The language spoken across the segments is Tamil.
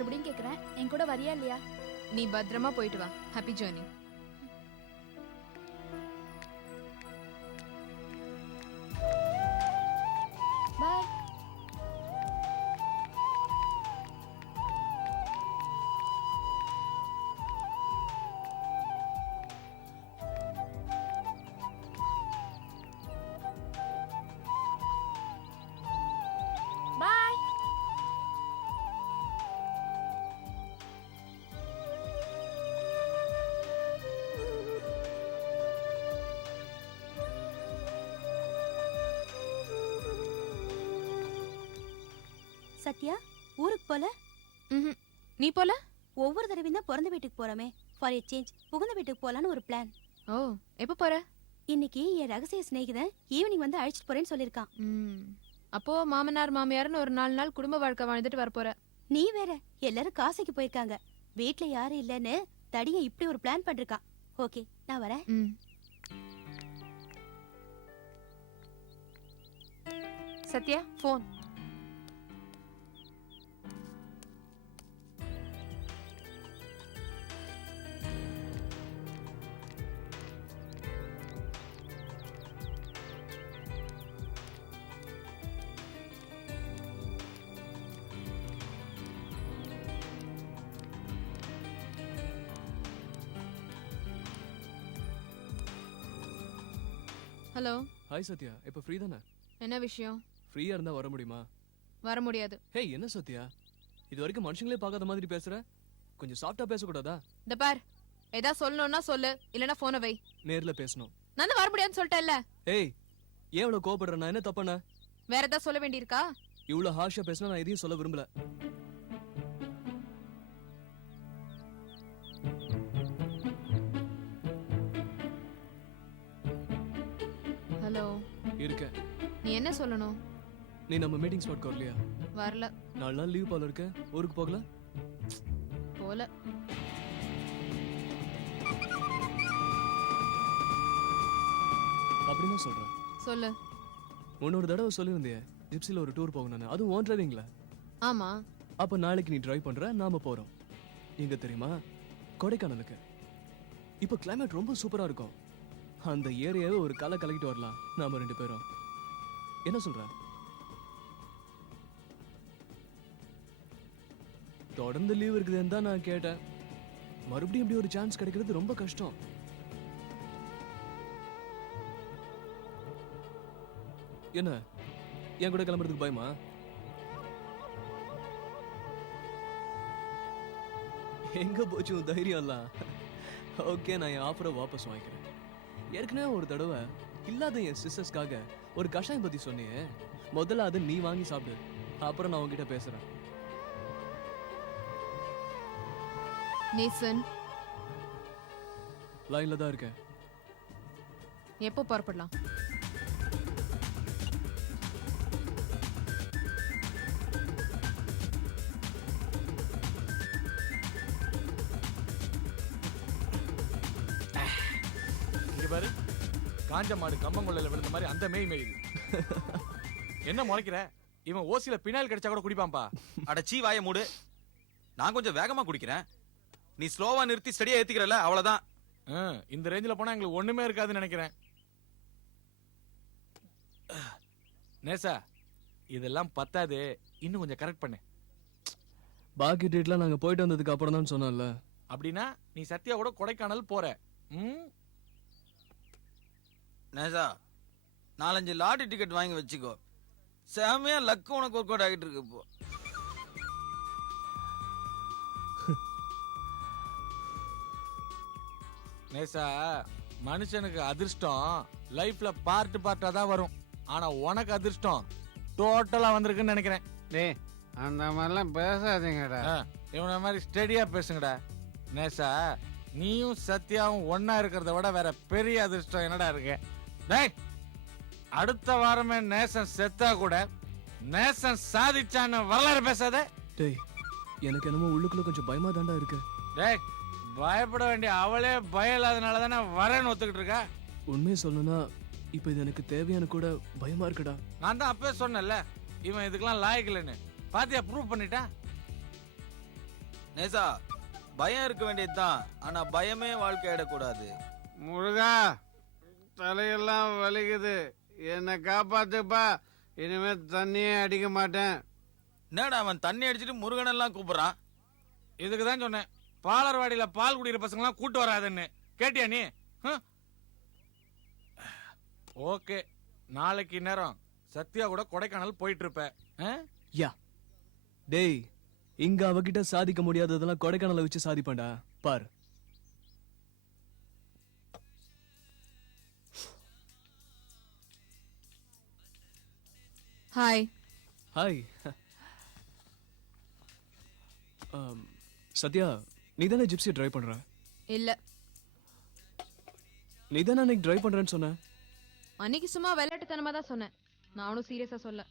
மறுபடியும் கேக்குறேன், என் கூட வரியா இல்லையா? நீ பத்திரமா போயிட்டு வா. Happy journey. Bye. Bye. Sathya, ஊருக்கு போல? நீ போல? ஒவ்வொரு தடவையும் தான் பிறந்த வீட்டுக்கு போறோமே. ஃபார் எ சேஞ்ச் புகுந்த வீட்டுக்கு போலான்னு ஒரு பிளான். ஓ, எப்ப போற? இன்னைக்கு என் ரகசிய சிநேகிதன் ஈவினிங் வந்து அழைச்சிட்டு போறேன்னு சொல்லிருக்கான். அப்போ மாமனார் மாமியார்னு ஒரு 4 நாள் குடும்ப வாழ்க்கை வாழ்ந்துட்டு வர போற. நீ வேற, எல்லாரும் காசிக்கு போயிருக்காங்க. வீட்ல யாரும் இல்லன்னு தடிய இப்படி ஒரு பிளான் பண்ணிருக்கான். ஓகே, நான் வரேன். Sathya, phone. Hello. Hi Sathya, இப்போ ஃப்ரீ தானே? என்ன விஷயம்? ஃப்ரீயா இருந்தா வர முடியுமா? வர முடியாது. ஹே, என்ன சத்யா, இது வரைக்கும் மனுஷங்களே பார்க்காத மாதிரி பேசுற. கொஞ்சம் சாஃப்டா பேசக்கூடாதா? இந்த பார், ஏதா சொல்லணும்னா சொல்லு, இல்லனா போனை வை. நேர்ல பேசணும். நான் வர முடியாதுன்னு சொல்லிட்டேன்ல. ஏய், ஏன் இவ்வளவு கோபப்படுற? நான் என்ன தப்பண்ண? வேற ஏதாவது சொல்ல வேண்டியிருக்கா? இவ்வளவு ஹார்ஷா பேசினா நான் எதையும் சொல்ல விரும்பல. ஹலோ. இருக்க. நீ என்ன சொல்லணும்? நீ நம்ம மீட்டிங் ஸ்பாட் வரலையா? வரல. 4 நாள் லீவ் போல இருக்க. ஊருக்கு போகல? போல. அப்படின்னு சொல்றேன். சொல்லு. முன்னொரு தடவை சொல்லியிருந்தே ஜிப்சில ஒரு டூர் போகணும்னு. அதுவும் ஓன் டிரைவிங்ல. ஆமா. அப்ப நாளைக்கு நீ டிரைவ் பண்ற, நாம போறோம். எங்க தெரியுமா? கொடைக்கானலுக்கு. இப்ப கிளைமேட் ரொம்ப சூப்பரா இருக்கும். அந்த ஏரியாவை ஒரு கலக்கிட்டு வரலாம் நாம 2 பேரும். என்ன சொல்ற? தொடர்ந்து லீவ் இருக்குதுன்னு தான் நான் கேட்டேன். மறுபடியும் இப்படி ஒரு சான்ஸ் கிடைக்கிறது ரொம்ப கஷ்டம். என்ன, என் கூட கிளம்புறதுக்கு பயமா? எங்க போச்சு உன் தைரியம் எல்லாம்? ஓகே, நான் என் ஆஃபரை வாபஸ் வாங்கிக்கிறேன். ஏற்கனவே ஒரு தடவை இல்லாத என் சிஸ்டர்ஸ்க்காக ஒரு கஷாயம் பத்தி சொன்னியே, முதல்ல அதை நீ வாங்கி சாப்பிடு. அப்புறம் நான் உங்ககிட்ட பேசுறேன். நேசன், லைன்ல தான் இருக்கேன். எப்போ புறப்படலாம்? பாரு, காஞ்ச மாடு கம்பங்கொள்ளையில விழுந்த மாதிரி அந்த மேய் மேயுது. என்ன முறைக்கிற? இவன் ஓசில பினாயில் கிடைச்சா கூட குடிப்பான்பா. அடச்சி வாய மூடு. நான் கொஞ்சம் வேகமா குடிக்கிறேன், நீ ஸ்லோவா நிறுத்தி ஸ்டடியா ஏத்திக்கிறல, அவ்வளவுதான். இந்த ரேஞ்சில போனா எங்களுக்கு ஒண்ணுமே இருக்காதுன்னு நினைக்கிறேன். நேசா, இதெல்லாம் பத்தாது, இன்னும் கொஞ்சம் கரெக்ட் பண்ணு. பாக்கி டேட்லாம் நாங்க போயிட்டு வந்ததுக்கு அப்புறம் தான் சொன்னோம்ல. அப்படின்னா நீ சத்யா கூட கொடைக்கானல் போற. நேசா, 4-5 லாட்டரி டிக்கெட் வாங்கி வச்சுக்கோ. செமையா லக்கு உனக்கு ஒர்க் அவுட் ஆகிட்டு இருக்கு இப்போ. நேசா, மனுஷனுக்கு அதிர்ஷ்டம் லைஃப்ல பார்ட்டா தான் வரும். ஆனா உனக்கு அதிர்ஷ்டம் டோட்டலா வந்திருக்குன்னு நினைக்கிறேன். டேய், அந்த மாதிரிலாம் பேசாதீங்கடா. இவன மாதிரி ஸ்டெடியா பேசுங்கடா. நேசா, நீயும் சத்யாவும் ஒன்னா இருக்கிறத விட வேற பெரிய அதிர்ஷ்டம் என்னடா இருக்கு? டேய், அடுத்த வாரமே நேசன் செத்தா கூட நேசன் சாதிச்சான்னு வரலாறு பேசாத. டேய், எனக்கு என்னமோ உள்ளுக்குள்ள கொஞ்சம் பயமா தாண்டா இருக்கு. டேய், பயப்பட வேண்டிய அவளே பயம் இல்லாதனால தானே வரேன்னு ஒத்துக்கிட்டு இருக்கா. உண்மையை சொல்லணும்னா இப்ப இது எனக்கு தேவையான கூட பயமா இருக்குடா. நான் தான் அப்பவே சொன்னேன்ல, இவன் இதுக்கெல்லாம் லாயக்கு இல்லைன்னு. பாத்தியா, ப்ரூவ் பண்ணிட்டா. நேசா பயம் இருக்க வேண்டியதுதான், ஆனா பயமே வாழ்க்கையிடக்கூடாது. முருகா தலையெல்லாம் வலிக்குது, என்னை காப்பாத்துப்பா. இனிமே தண்ணியே அடிக்க மாட்டேன். என்னடா அவன் தண்ணி அடிச்சிட்டு முருகன் எல்லாம் கூப்பிடுறான்? இதுக்கு தான் சொன்னேன் பாலர்வாடியில பால் குடிக்கிற பசங்களாம் கூட்டு வராதுன்னு. கேட்டியா நீ? ஓகே, நாளைக்கு நேரம் சத்யா கூட கொடைக்கானல் போயிட்டு இருப்ப. யா டேய், இங்க அவகிட்ட சாதிக்க முடியாததெல்லாம் கொடைக்கானல வச்சு சாதிப்பேன்டா பார். ஹாய். ஹாய். சத்யா, நீ தானே ஜிப்ஸி டிரைவ் பண்ற? இல்ல, நீ தானே அன்னைக்கு டிரைவ் பண்றேன்னு சொன்ன. அன்னைக்கு சும்மா விளையாட்டுத்தனமா தான் சொன்னேன், நானும் சீரியஸா சொல்ல.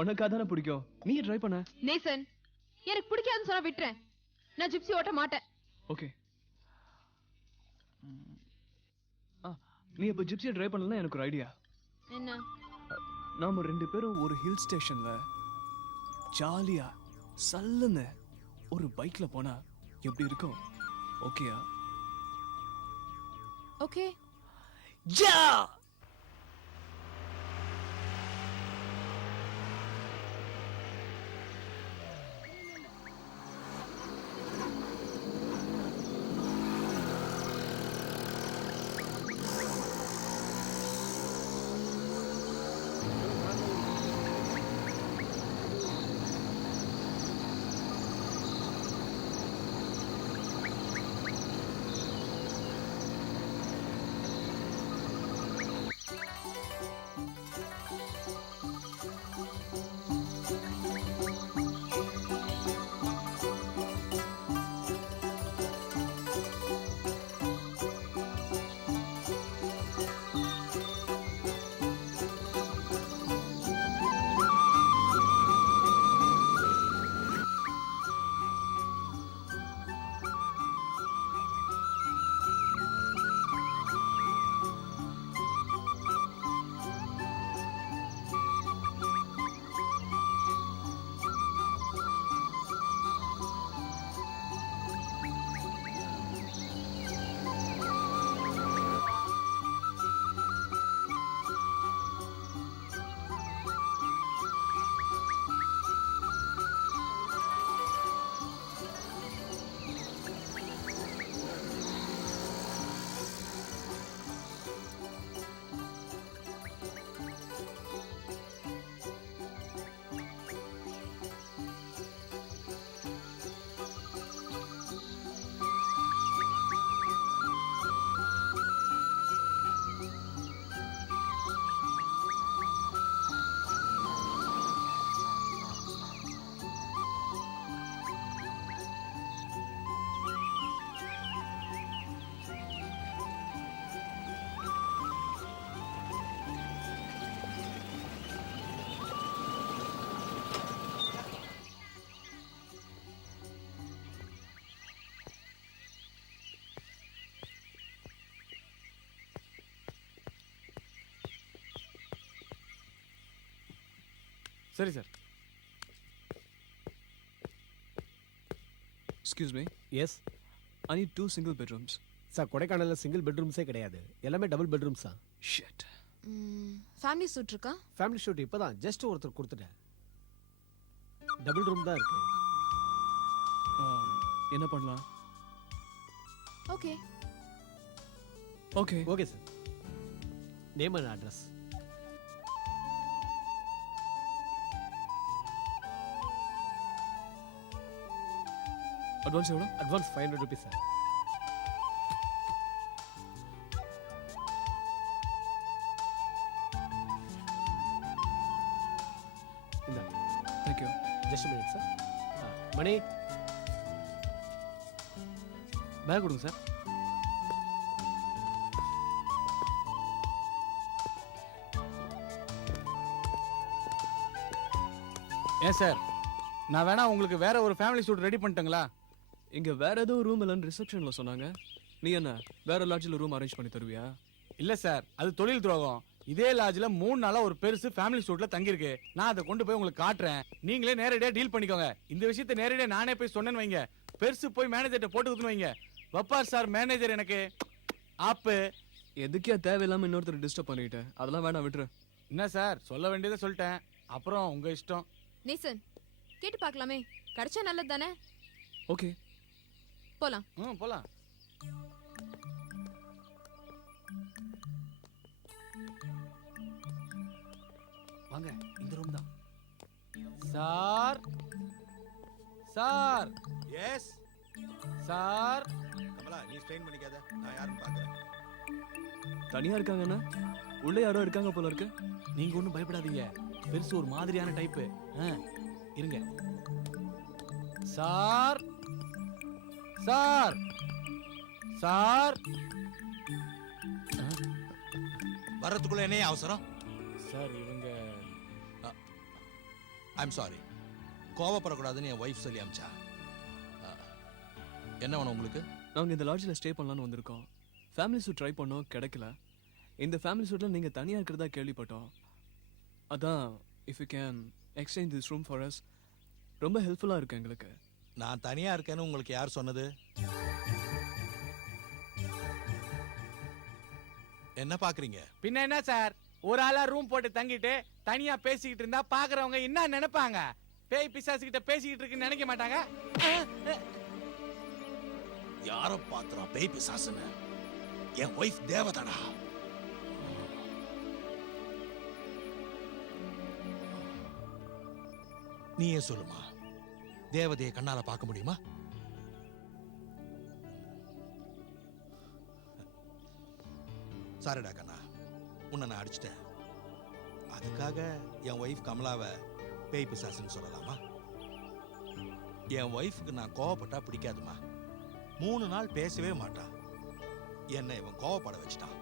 உனக்கா தானே பிடிக்கும், நீ டிரைவ் பண்ண. நேசன், எனக்கு பிடிக்காதுன்னு சொன்னா விட்டுறேன், நான் ஜிப்ஸி ஓட்ட மாட்டேன். ஓகே. நீ இப்ப ஜிப்ஸியை டிரைவ் பண்ணலன்னா எனக்கு ஒரு ஐடியா. என்ன? நாம 2 பேரும் ஒரு ஹில் ஸ்டேஷன்ல ஜாலியா சல்லுன்னு ஒரு பைக்ல போனா எப்படி இருக்கும்? ஓகேயா? ஓகே. யா! சரி sir. Excuse me. Yes I need 2 single bedrooms. Sir, கொடைக்கானலில் சிங்கிள் பெட்ரூம்ஸே கிடையாது, எல்லாமே டபுள் பெட்ரூம்ஸ் தான். Shit. ஃபேமிலி சூட் இருக்கா? ஃபேமிலி ஷூட் இப்போ தான் ஜஸ்ட் ஒருத்தர் கொடுத்துட்டேன். டபுள் ரூம் தான் இருக்கு. என்ன பண்ணலாம்? Okay. Okay. Okay sir, name and address. Advance எவ்வளோ? Advance 500 rupees sir. இந்த thank you. Just minute sir. Money back கொடுங்க சார். ஏன் சார், நான் வேணா உங்களுக்கு வேற ஒரு ஃபேமிலி சூட் ரெடி பண்ணிட்டேங்களா? இங்க வேற ஏதோ ரூம் இல்லைன்னு ரிசப்ஷன்ல சொன்னாங்க. நீ என்ன வேற லாட்ஜில் ரூம் அரேஞ்ச் பண்ணி தருவியா? இல்ல சார், அது தொழில் துரோகம். இதே லாட்ஜ்ல 3 நாளா ஒரு பெருசு ஃபேமிலி சூட்ல தங்கியிருக்கு. நான் அதை கொண்டு போய் உங்களுக்கு காட்டுறேன். நீங்களே நேரடியா டீல் பண்ணிக்கோங்க. இந்த விஷயத்தை நேரடியா நானே போய் சொன்னேன்னு வைங்க, பெருசு போய் மேனேஜர்ட்ட போட்டு கொடுத்துன்னு வைங்க. வப்பார் சார் மேனேஜர் எனக்கு ஆப்பு. எதுக்கே தேவையில்லாம இன்னொருத்தர் டிஸ்டர்ப் பண்ணிட்டு அதெல்லாம் வேணாம், விட்டுரு. என்ன சார், சொல்ல வேண்டியதை சொல்லிட்டேன். அப்புறம் உங்க இஷ்டம். நேசன் கேட்டு பார்க்கலாமே, கிடைச்சா நல்லது தானே. ஓகே, போலாம். போலாம். வாங்க, இந்த ரூம் தான். Sir sir yes sir. Kamala, நீ ஸ்ட்ரெயின் பண்ணிக்காத, நான் யாருன்னு பார்க்கறேன். தனியா இருக்காங்கன்னா உள்ள யாரோ இருக்காங்க போல இருக்கு. நீங்க ஒண்ணும் பயப்படாதீங்க, பெருசு ஒரு மாதிரியான டைப்பு. இருங்க. Sir sir sir. வர்றதுக்குள்ள என்ன அவசரம்? சார் இவங்க ஐம் சாரி, கோவப்படக்கூடாதுன்னு என் ஒய்ஃப் சொல்லி அமிச்சா. என்ன வேணும் உங்களுக்கு? நாங்க இந்த லாட்ஜில் ஸ்டே பண்ணலாம்னு வந்திருக்கோம். ஃபேமிலி சூட் ட்ரை பண்ணோம், கிடைக்கல. இந்த ஃபேமிலி சூட்டில் நீங்கள் தனியாக இருக்கிறதா கேள்விப்பட்டோம். அதான் if you can exchange this room for us, ரொம்ப ஹெல்ப்ஃபுல்லாக இருக்கு எங்களுக்கு. நான் தனியா இருக்கேன்னு உங்களுக்கு யார் சொன்னது? என்ன பாக்குறீங்க? பின்ன என்ன சார், ஒரு ஆளா ரூம் போட்டு தங்கிட்டு தனியா பேசிக்கிட்டு இருந்தா பாக்குறவங்க என்ன நினைப்பாங்க? பேய் பிசாசு கிட்ட பேசிக்கிட்டு இருக்குன்னு நினைக்க மாட்டாங்க? யார பாத்துறா பேய் பிசாசுன்னு? என் ஒய்ஃப் தேவதாடா. நீயே சொல்லுமா, தேவதையை கண்ணால பார்க்க முடியுமா? சாரிடா கண்ணா, உன்னை நான் அடிச்சிட்டேன். அதுக்காக என் ஒய்ஃப் கமலாவை பேய் பிசாசுன்னு சொல்லலாமா? என் ஒய்ஃபுக்கு நான் கோவப்பட்டா பிடிக்காதுமா. 3 நாள் பேசவே மாட்டான். என்னை இவன் கோவப்பட வச்சுட்டான்.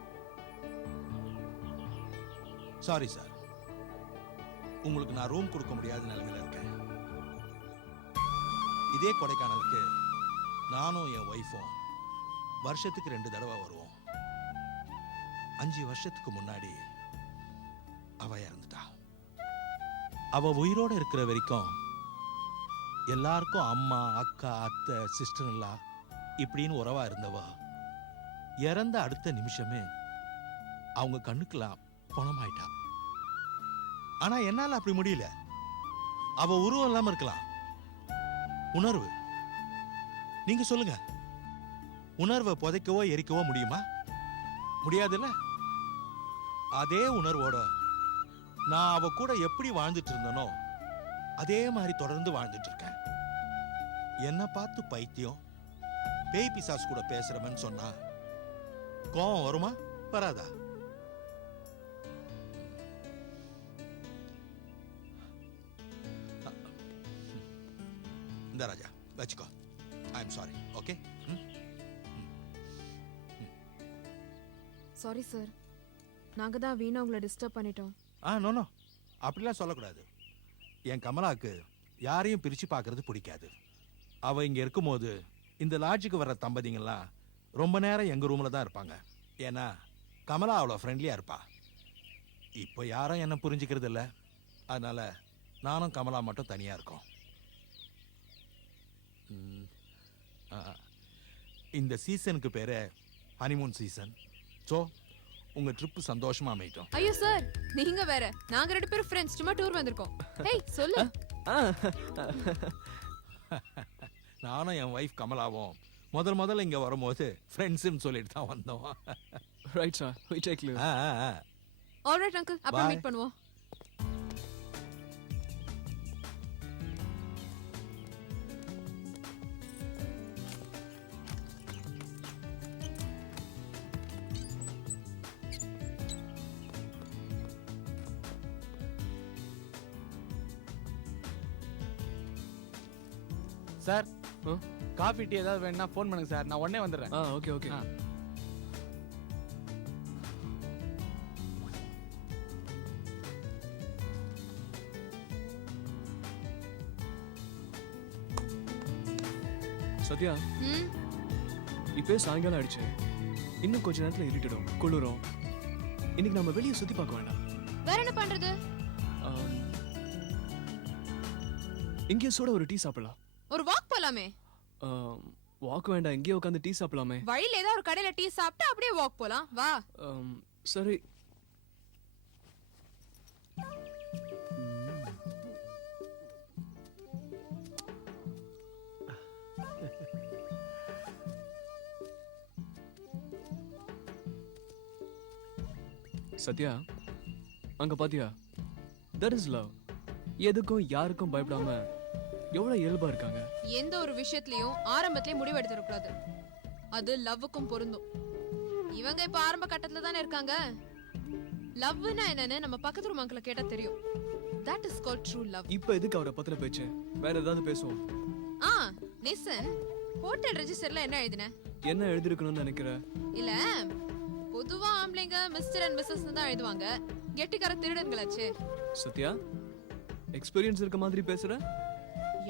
சாரி சார், உங்களுக்கு நான் ரூம் கொடுக்க முடியாத நிலைமையில இருக்கேன். இதே கொடைக்கானலுக்கு நானும் என் ஒய்ஃபும் வருஷத்துக்கு 2 தடவை வருவோம். 5 வருஷத்துக்கு முன்னாடி அவ இறந்துட்டா. அவ உயிரோட இருக்கிற வரைக்கும் எல்லாருக்கும் அம்மா, அக்கா, அத்தை, சிஸ்டர் எல்லாம் இப்படின்னு உறவா இருந்தவ இறந்த அடுத்த நிமிஷமே அவங்க கண்ணுக்கெல்லாம் பணமாயிட்டா. ஆனா என்னால அப்படி முடியல. அவ உருவம் இல்லாம இருக்கலாம், உணர்வு. நீங்க சொல்லுங்க, உணர்வை புதைக்கவோ எரிக்கவோ முடியுமா? முடியாதுல்ல. அதே உணர்வோட நான் அவ கூட எப்படி வாழ்ந்துட்டு இருந்தனோ அதே மாதிரி தொடர்ந்து வாழ்ந்துட்டு இருக்கேன். என்ன பார்த்து பைத்தியம், பேய் பிசாசு கூட பேசுறவன்னு சொன்னா கோவம் வருமா வராதா? இந்த ராஜா வச்சுக்கோ. I am sorry. Okay. Sorry sir, நாங்க தான் வீணா உங்களை டிஸ்டர்ப் பண்ணிட்டோம். நோ நோ, அப்படிலாம் சொல்லக்கூடாது. என் கமலாக்கு யாரையும் பிரிச்சு பார்க்கறது பிடிக்காது. அவ இங்க இருக்கும்போது இந்த லாட்ஜுக்கு வர்ற தம்பதிங்கெல்லாம் ரொம்ப நேரம் எங்க ரூம்ல தான் இருப்பாங்க. ஏன்னா கமலா அவ்வளோ ஃப்ரெண்ட்லியா இருப்பா. இப்போ யாரும் என்ன புரிஞ்சுக்கிறது இல்லை. அதனால நானும் கமலா மட்டும் தனியா இருக்கோம். இந்த சீசனுக்கு பேரு ஹனிமூன் சீசன். ஸோ உங்க ட்ரிப் சந்தோஷமா அமையட்டும். ஐயோ சார், நீங்க வேற, நாங்க 2 பேரும் ஃப்ரெண்ட்ஸ் சும்மா டூர் வந்திருக்கோம். ஏய் சொல்லு. நானும் என் ஒய்ஃப் கமலாவும் முதல்ல இங்க வரும்போது ஃப்ரெண்ட்ஸ்னு சொல்லிட்டு தான் வந்தோம். Right sir, we take leave. Alright uncle, அப்புறம் Bye. மீட் பண்ணுவோம். சார், காஃபி டீ ஏதாவது வேணும்னா ஃபோன் பண்ணுங்க சார், நான் உடனே வந்துடுறேன். Okay okay. சத்யா, இப்பே சாயங்காலம் ஆயிடுச்சு. இன்னும் கொஞ்ச நேரத்துல இருட்டிடும், குளிரும். இன்னைக்கு நம்ம வெளியே சுத்தி பார்க்க வேண்டாம். வேற என்ன பண்றது? இங்கே சூட ஒரு டீ சாப்பிடலாம். ஒரு வாக் போலாமே. வாக் வேண்டாம், இங்கேயே உட்காந்து டீ சாப்பிடலாமே. வழியில ஏதாவது ஒரு கடையில டீ சாப்பிட்டு அப்படியே வாக் போலாம். வா. சரி. சத்யா, அங்க பாத்தியா? That is love. எதுக்கும் யாருக்கும் பயப்படாம எவ்வளவு இயல்பா இருக்காங்க. எந்த ஒரு விஷயத்திலயும் ஆரம்பத்திலே முடிவு எடுத்துடக்கூடாது. அது லவ்வுக்கும் பொருந்தும். இவங்க இப்ப ஆரம்ப கட்டத்துல தானே இருக்காங்க. லவ்னா என்னன்னு நம்ம பக்கத்து ரூம் அங்கிள கேட்டா தெரியும். That is called true love. இப்ப எதுக்கு அவரை பத்தின பேச்சு? வேற ஏதாவது பேசுவோம். நேசன், ஹோட்டல் ரெஜிஸ்டர்ல என்ன எழுதின? என்ன எழுதிருக்கணும்னு நினைக்கிற? இல்ல, பொதுவா ஆம்பளைங்க மிஸ்டர் அண்ட் மிஸ்ஸஸ் தான் எழுதுவாங்க. கெட்டிக்கார திருடங்களாச்சே. சத்யா, எக்ஸ்பீரியன்ஸ் இருக்க மாதிரி பேசுற?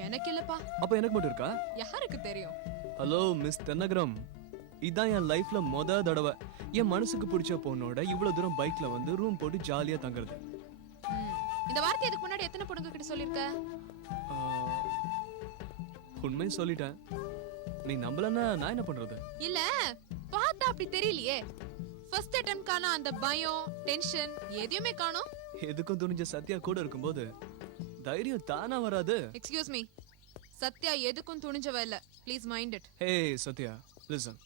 எனக்கு இல்லப்பா. அப்ப எனக்கு மட்டும் இருக்கா? யாருக்கு தெரியும்? ஹலோ மிஸ் தென்னகரம், இதான் என் லைஃப்ல தடவை என் மனசுக்கு பிடிச்ச பொண்ணோட இவ்வளவு தூரம் பைக்ல வந்து ரூம் போட்டு ஜாலியா தங்குறது. இந்த வார்த்தை இதுக்கு முன்னாடி எத்தனை பொண்ணுங்க கிட்ட சொல்லிருக்க? உண்மை சொல்லிட்டேன். நீ நம்பலன்னா நான் என்ன பண்றது? இல்ல, பார்த்தா அப்படி தெரியலையே. ஃபர்ஸ்ட் அட்டெம்ப்ட் காண அந்த பயம், டென்ஷன் எதையுமே காணோம். எதுக்கும் துணிஞ்ச சத்யா கூட இருக்கும்போது தைரியம் தானா வராது. எக்ஸ்கியூஸ் மீ, சத்யா எதுக்கும் துணிஞ்சவ இல்ல. Please mind it. Hey Sathya, listen.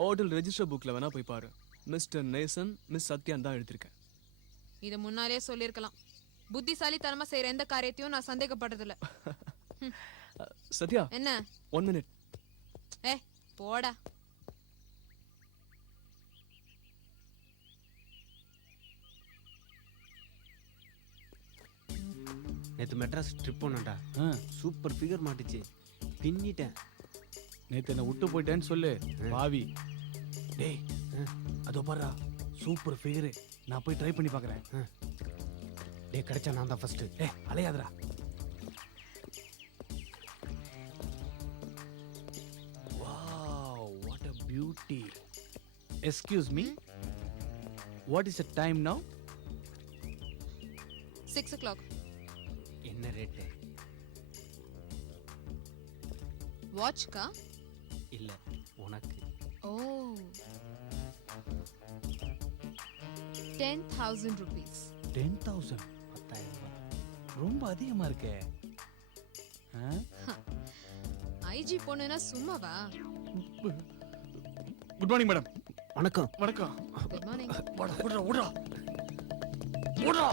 Hotel register புக்ல வேணா போய் பாரு. மிஸ்டர் நேசன், மிஸ் சத்யான் தான் எழுதிருக்கேன். இத முன்னாலே சொல்லிருக்கலாம். புத்திசாலித்தனமா செய்யற எந்த காரியத்தையும் நான் சந்தேகப்படுறது இல்ல. சத்யா, என்ன? 1 minute. போடா. நேற்று மெட்ராஸ் ட்ரிப் போனேன்டா. சூப்பர் ஃபிகர் மாட்டுச்சு, பின்னிட்டேன். நேற்று என்ன விட்டு போயிட்டேன்னு சொல்லு பாவி. டேய், அதோ பாரா, சூப்பர் ஃபிகரு. நான் போய் ட்ரை பண்ணி பார்க்குறேன். டே, கிடைச்சா நான் தான் ஃபர்ஸ்ட். அலையாதரா. Wow, what a beauty. Excuse me, what is the time now? 6 o'clock. என்ன ரேட்டு? வாட்ச்க்கா? இல்ல, உனக்கு. ஓ, 10,000 rupees. 10,000? 10,000. ரொம்ப அதிகமா இருக்கே. ஐஜி பொண்ணுனா சும்மாவா? Good morning madam. வணக்கம். வணக்கம். Good morning. ஓடா ஓடா ஓடா ஓடா.